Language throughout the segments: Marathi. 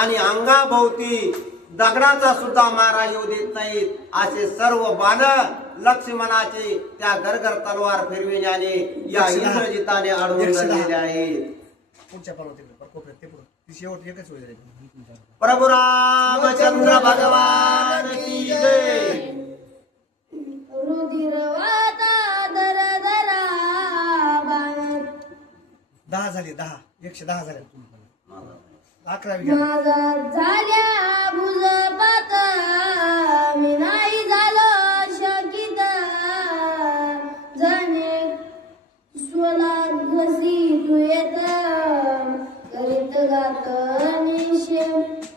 आणि अंगाभोवती दगडाचा सुद्धा मारा येऊ देत नाहीत. असे सर्व बाण लक्ष्मणाचे त्या गरगर तलवार फिरविण्याने या इंद्रजिताने अडवून धरलेले आहेत. पुढच्या पर्वतीकडे ते पुढे ती शेवट एकच होईल. प्रभू रामचंद्र भगवान की जय. दहा झाले 10 110 झाले. 11वी झाल्या भुजपात मी नाही झालो शकित जणे स्वला घसी तू येत करीत गात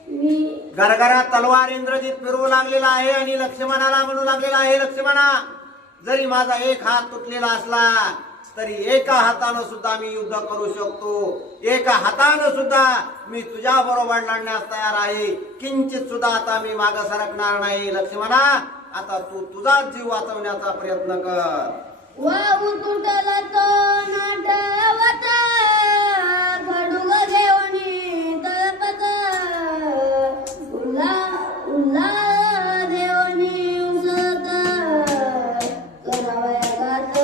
मी. गरगरा तलवार इंद्रजित फिरवू लागलेला आहे आणि लक्ष्मणाला म्हणू लागलेला आहे, लक्ष्मणा जरी माझा एक हात तुटलेला असला तरी एका हातानं सुद्धा मी युद्ध करू शकतो. एका हातानं सुद्धा मी तुझ्या बरोबर लढण्यास तयार आहे. किंचित सुद्धा आता मी मागे सरकणार नाही. लक्ष्मणा आता तू तुझाच जीव वाचवण्याचा प्रयत्न कर. वाहू तुटला तो नाटवत खडुग घेऊनी तळपत उल्ला उल्ला देवनी उसत करावया गात.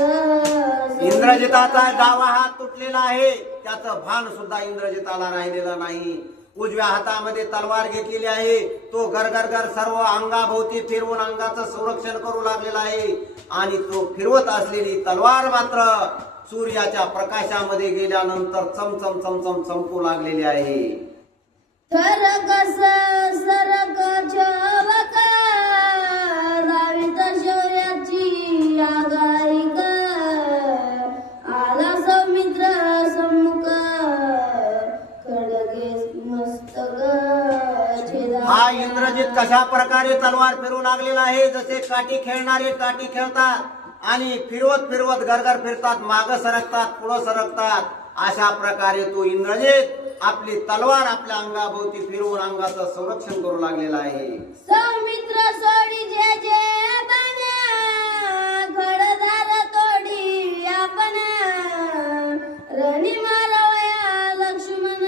इंद्रजिताचा डावा हात तुटलेला आहे. त्याचं भान सुद्धा इंद्रजिताला राहिलेलं नाही. उजव्या हातामध्ये तलवार घेतलेली आहे. तो गरगरगर सर्व अंगाभोवती फिरवून अंगाचं संरक्षण करू लागलेला आहे आणि तो फिरवत असलेली तलवार मात्र सूर्याच्या प्रकाशामध्ये गेल्यानंतर चमचम चमचम चमकू लागलेली आहे. सरकस सरक चवक दावित शौर्याची आगारिक आला सौमित्र सम्मुख खडगे मस्तक छेदा. हा इंद्रजित कशा प्रकारे तलवार फिरू लागलेला आहे. जसे काठी खेळणारे काठी खेळतात आणि फिरवत फिरवत गरगर फिरतात, माग सरकतात, पुढं सरकतात. अशा प्रकारे तो इंद्रजित आपली तलवार आपल्या अंगाभोवती फिरवून अंगाचं संरक्षण करू लागलेला आहे. सौमित्र सोडी जे जे खडदार तोडी आपण रणी मारवया लक्ष्मण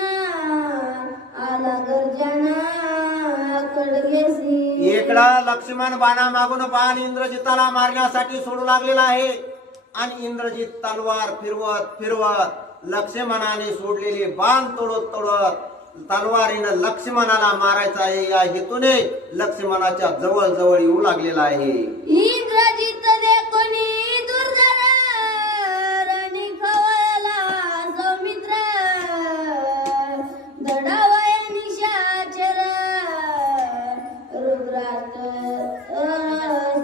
आला गर्जना खडगेसी. इकडा लक्ष्मण बाणा मागून बाण इंद्रजिताला मारण्यासाठी सोडू लागलेला आहे आणि इंद्रजित तलवार फिरवत फिरवत लक्ष्मणाने सोडलेले बाण तोडत तोडत तलवारीनं लक्ष्मणाला मारायचा आहे या हेतूने लक्ष्मणाच्या जवळ जवळ येऊ लागलेला आहे. इंद्रजित देखोनी दुर्धर रणी खवळला सौमित्र दडावया निशाचर रुद्रात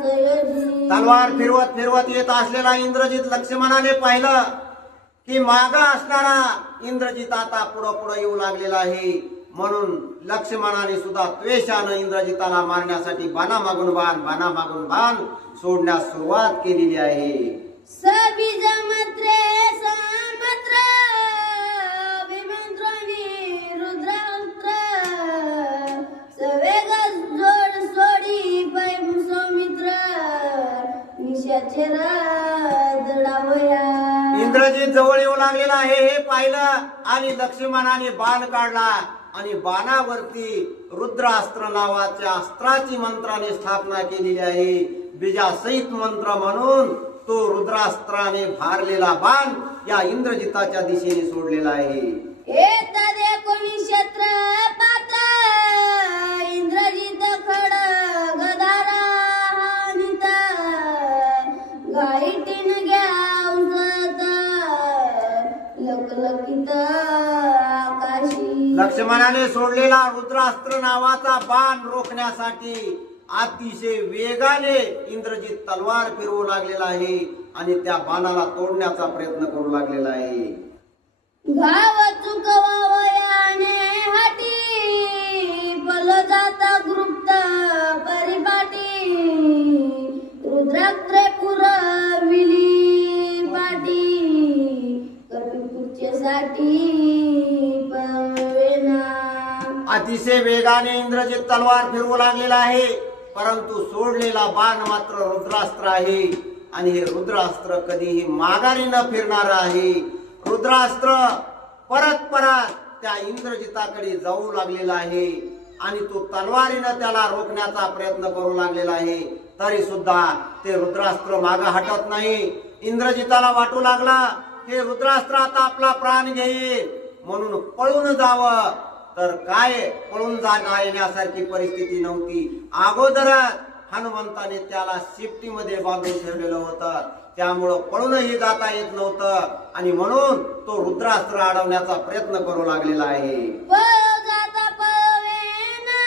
संयोजी. तलवार फिरवत फिरवत येत असलेला इंद्रजित लक्ष्मणाने पाहिलं की मागा असणारा इंद्रजित आता पुढं पुढं येऊ लागलेला आहे. म्हणून लक्ष्मणाने सुद्धा त्वेषानं इंद्रजिताला मारण्यासाठी बाणा मागून बाण सोडण्यास सुरुवात केलेली आहे. सबीज मत्रे समत्र विमंत्रोनी रुद्रांत्र सवेग जोड सोडी पै सौमित्र निशाचर दडावया. इंद्रजित जवळ येऊ लागलेला आहे हे पाहिलं आणि लक्ष्मणाने बाण काढला आणि बाणावरती रुद्रास्त्र नावाच्या अस्त्राची मंत्राने स्थापना केलेली आहे. बीजासहित मंत्र म्हणून तो रुद्रास्त्राने भारलेला बाण या इंद्रजिताच्या दिशेने सोडलेला आहे. एतदे कोणी क्षेत्रपात इंद्रजित खड गदारा हानित गाईटीन घ्या उसत लकलकित आकाशी. लक्ष्मणाने सोडलेला रुद्रास्त्र नावाचा बाण रोखण्यासाठी अतिशय वेगाने इंद्रजित तलवार फिरवू लागलेला आहे आणि त्या बाणाला तोडण्याचा प्रयत्न करू लागलेला आहे. घाव चुकवावयाने हाटी पल जाता गुप्त परिपाटी रुद्रास्त्रे पुरविली पाटी कपिपुरचेसाठी पवेना. अतिशय वेगाने इंद्रजित तलवार फिरवू लागलेला आहे परंतु सोडलेला बाण मात्र रुद्रास्त्र आहे आणि हे रुद्रास्त्र कधीही माघारी न फिरणार आहे. रुद्रास्त्र परत परत त्या इंद्रजिताकडे जाऊ लागलेला आहे आणि तो तलवारीनं त्याला रोखण्याचा प्रयत्न करू लागलेला आहे. तरी सुद्धा ते रुद्रास्त्र मागे हटत नाही. इंद्रजिताला वाटू लागला हे रुद्रास्त्र आता आपला प्राण घेईल, म्हणून पळून जावं. तर काय पळून जागा येण्यासारखी परिस्थिती नव्हती. अगोदरच हनुमंताने त्याला शिफ्टीमध्ये बांधून ठेवलेलं होतं, त्यामुळं पळूनही जाता येत नव्हतं आणि म्हणून तो रुद्रास्त्र अडवण्याचा प्रयत्न करू लागलेला आहे. पळो जाता पळवेना,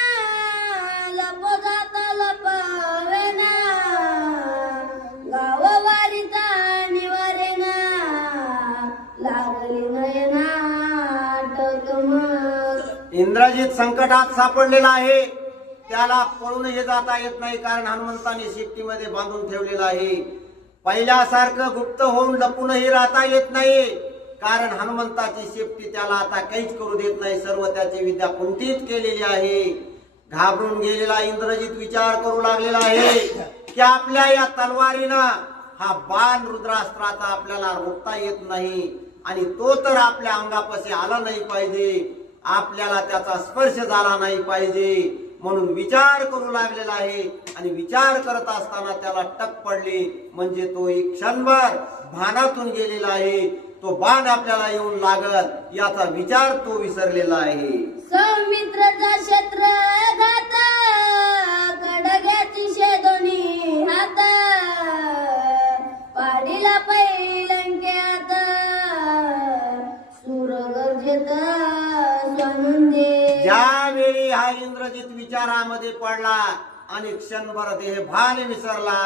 लपो जाता लपवेना, गाव वारीता निवारेना, लागली नयना टकमक. इंद्रजित संकटात सापडलेला आहे. त्याला पळूनही जाता येत नाही, कारण हनुमंताने शिफ्टीमध्ये बांधून ठेवलेला आहे. पहिल्यासारखं गुप्त होऊन लपूनही राहता येत नाही, कारण हनुमंताची शेपटी त्याला आता काहीच करू देत नाही. सर्व त्याची विद्या कुंठित केलेली आहे. घाबरून गेलेला इंद्रजित विचार करू लागलेला आहे की आपल्या या तलवारीनं हा बाण रुद्रास्त्राचा आपल्याला रोखता येत नाही आणि तो तर आपल्या अंगापाशी आला नाही पाहिजे, आपल्याला त्याचा स्पर्श झाला नाही पाहिजे, म्हणून विचार करू लागलेला आहे. आणि विचार करत असताना त्याला टक पडली, म्हणजे तो एक क्षणभर भानातून गेलेला आहे. तो बाण आपल्याला येऊन लागत याचा विचार तो विसरलेला आहे. सौमित्रचा क्षेत्र घात, खडग्याची शेदोनी हात, पाडीला पैलंक्यात, सूर गरजेत स्वानंदे. ज्यावेळी हा इंद्रजित विचारामध्ये पडला आणि क्षणभर देह भान विसरला,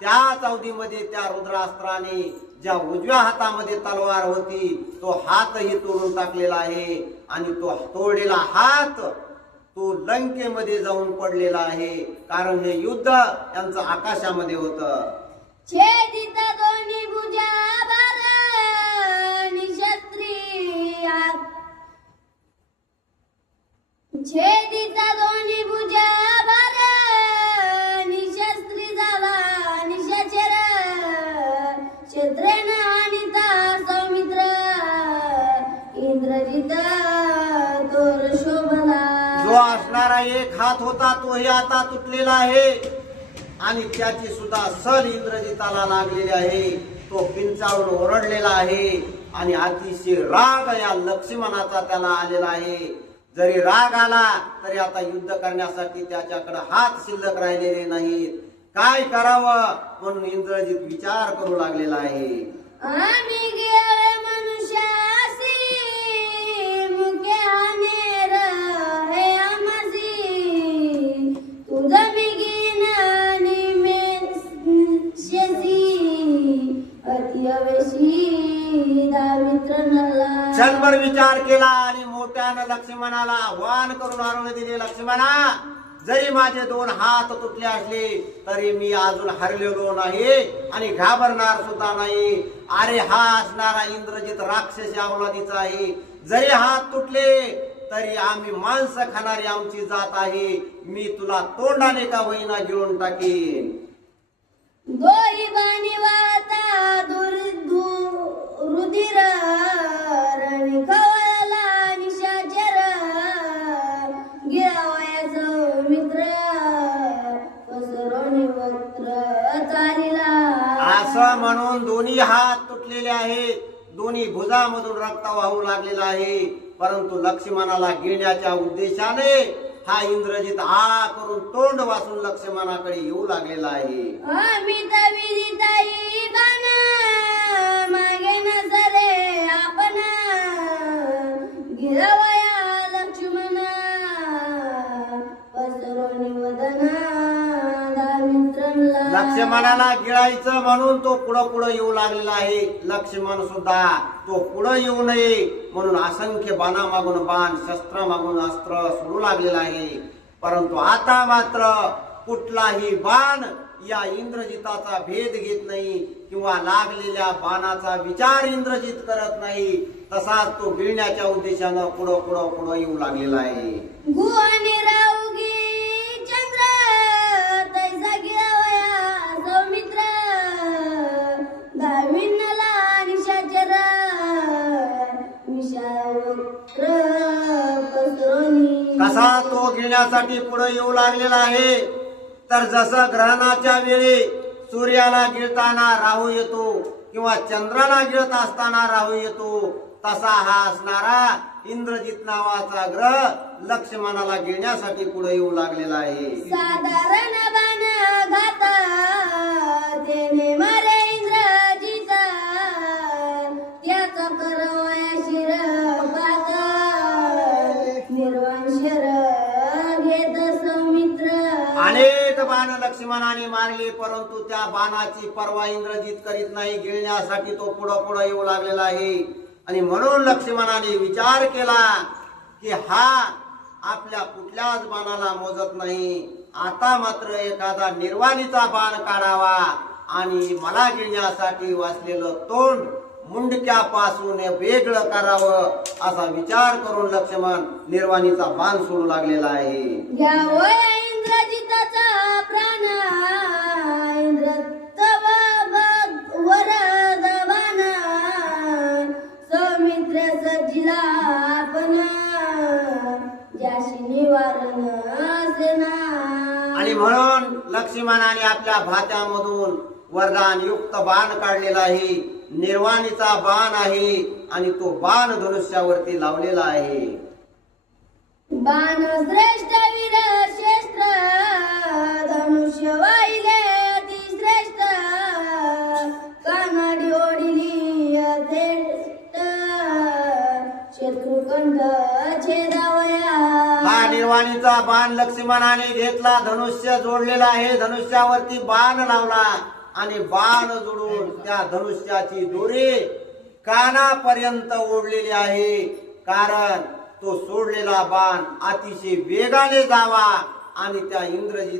त्याच अवधीमध्ये त्या रुद्रास्त्राने ज्या उजव्या हातामध्ये तलवार होती तो हातही तोडून टाकलेला आहे आणि तो तोडलेला हात तो लंकेमध्ये जाऊन पडलेला आहे, कारण हे युद्ध यांचं आकाशामध्ये होतं. छेदित दोन्ही भुजा भार, निशस्त्री हात, छेदित दोन्ही भुजा भार, निशस्त्री झाला निशाचर, क्षेत्रेन आणिता सौमित्र, इंद्रजित तोर शोभला. जो असणारा एक हात होता तोही आता तुटलेला आहे आणि त्याची सुद्धा सल इंद्रजिताला लागलेली आहे. तो पिंचावरून ओरडलेला आहे आणि अतिशय राग या लक्ष्मणाचा त्याला आलेला आहे. जरी राग आला तरी आता युद्ध करण्यासाठी त्याच्याकडे हात शिल्लक राहिलेले नाहीत. काय करावं म्हणून इंद्रजित विचार करू लागलेला आहे. आम्ही गेले मनुष्यासी, मुके हानेर हे आमासी, तुझं बिगीन निमेषेसी, अति अवेशी दामित्र नला. क्षणभर विचार केला आणि मोठ्यानं लक्ष्मणाला आव्हान करून आरोग्य दिले. लक्ष्मणा, जरी माझे दोन हात तुटले असले तरी मी अजून हरलेलो नाही आणि घाबरणार सुद्धा नाही. अरे हा असणारा इंद्रजित राक्षसी अवलादीचा आहे. जरी हात तुटले तरी आम्ही मांस खाणारी आमची जात आहे. मी तुला तोंडाने का होईना गिळून टाकीन. दोही बाणी वाहता रुधिर, रणि खवळला निशाचर, गिरावयाचं मित्र, पसरवणे वक्त्र चालिला. असं म्हणून दोन्ही हात तुटलेले आहेत, दोन्ही भुजामधून रक्त वाहू लागलेला आहे. परंतु लक्ष्मणाला गिळण्याच्या उद्देशाने हा इंद्रजित आ करून तोंड वाचून लक्ष्मणाकडे येऊ लागलेला आहे. अमित विदिताई बाण, मागे न सरे आपण, गिरवया लक्ष्मण, पसरवणी वदना दामित्रला. लक्ष्मणाला गिळायचं म्हणून तो पुढं पुढं येऊ लागलेला आहे. लक्ष्मण सुद्धा तो पुढं येऊ नये म्हणून असंख्य बाणा मागून बाण, शस्त्र मागून अस्त्र सोडू लागलेला आहे. परंतु आता मात्र कुठलाही बाण या इंद्रजिताचा भेद घेत नाही किंवा लागलेल्या बाणाचा विचार इंद्रजित करत नाही. तसाच तो गिळण्याच्या उद्देशानं पुढं पुढं पुढं येऊ लागलेला आहे. गुहाने राऊगी चंद्र, तैसा गिरावया सौमित्र, गाविन्नला निशाचर, विशाल वक्त्र असा तो गिळण्यासाठी पुढे येऊ लागलेला आहे. तर जसं ग्रहणाच्या वेळी सूर्याला गिळताना राहू येतो किंवा चंद्राला गिळत असताना राहू येतो, तसा हा असणारा इंद्रजित नावाचा ग्रह लक्ष्मणाला गिळण्यासाठी पुढे येऊ लागलेला आहे. साधारण बाण घाता तेने मारे इंद्रजिता, त्याचा करवया शिर पाता, निर्वाण शर घेत सौमित्र. अनेक बाण लक्ष्मणाने मारले, परंतु त्या बाणाची पर्वा इंद्रजित करीत नाही. गिळण्यासाठी तो पुढे येऊ लागलेला आहे. आणि म्हणून लक्ष्मणाने विचार केला की हा आपल्या कुठल्याच बाणाला मोजत नाही. आता मात्र एखादा निर्वाणीचा बाण काढावा आणि मला गिळण्यासाठी वाचलेलं तोंड मुंडक्यापासून वेगळं करावं, असा विचार करून लक्ष्मण निर्वाणीचा बाण सोडू लागलेला आहे. घ्यावया इंद्रजिताचा प्राण, इंद्र तव वरद बाण, सौमित्र सजिला आपण, ज्याशी निवारण सेना. आणि म्हणून लक्ष्मणाने आपल्या भात्यामधून वरदान युक्त बाण काढलेला आहे. निर्वाणीचा बाण आहे आणि तो बाण धनुष्यावरती लावलेला आहे. बाण श्रेष्ठ वीर श्रेष्ठ, धनुष्य वाहिले अतिश्रेष्ठ, कानाडी ओढिली श्रेष्ठ, शत्रुकंठ छेदावया. हा निर्वाणीचा बाण लक्ष्मणाने घेतला, धनुष्य जोडलेला आहे. धनुष्यावरती बाण लावला आणि बाण जोडून त्या धनुष्याची दोरी कानापर्यंत ओढलेली आहे. कारण तो सोडलेला बाण अतिशय वेगाने जावा आणि त्या इंद्रजित